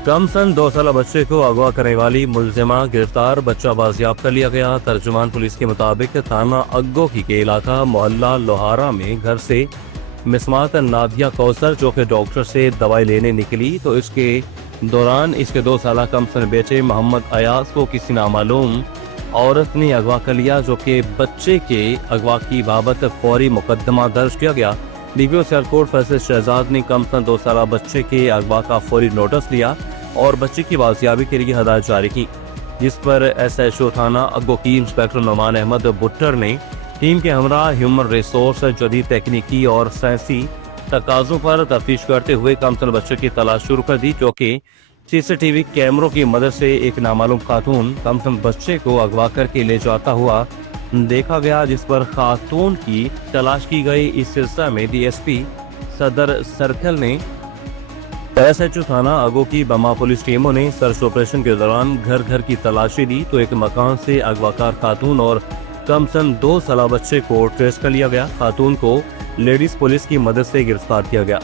कमसन 2 साल बच्चे को अगवा करने वाली मुलजिमा गिरफ्तार, बच्चा बाजियाब कर लिया गया। तर्जुमान पुलिस के मुताबिक थाना अग्गो की के इलाका मोहल्ला लोहारा में घर से मिसमात नादिया कौसर जो कि डॉक्टर से दवाई लेने निकली तो इसके दौरान इसके 2 साल कमसन बेटे मोहम्मद अयाज को किसी नामालूम औरत ने अगवा कर लिया, जो कि बच्चे के अगवा की बाबत फौरी मुकदमा दर्ज किया गया। डीपीओ सियालकोट फैसल शहजाद ने कमसन 2 साल बच्चे के अगवा का फौरी नोटिस लिया और बच्चे की बाजियाबी के लिए हदायत जारी की, जिस पर SHO थाना अग्गो की इंस्पेक्टर नुमान अहमद भुट्टर ने टीम के हमरा ह्यूमन रिसोर्स, जदीद तकनीकी और साइंसी तकाजों पर तफ्तीश करते हुए कमसन बच्चे की तलाश शुरू कर दी, जो कि CCTV कैमरों की मदद से एक नामालूम खातून कमसन बच्चे को अगवा करके ले जाता हुआ देखा गया, जिस पर खातून की तलाश की गई। इस सिलसिले में DSP सदर सर्कल ने SHO थाना अगो की बमा पुलिस टीमों ने सर्च ऑपरेशन के दौरान घर घर की तलाशी दी तो एक मकान से अगवाकार खातून और कमसन 2 साल बच्चे को ट्रेस कर लिया गया। खातून को लेडीज पुलिस की मदद से गिरफ्तार किया गया।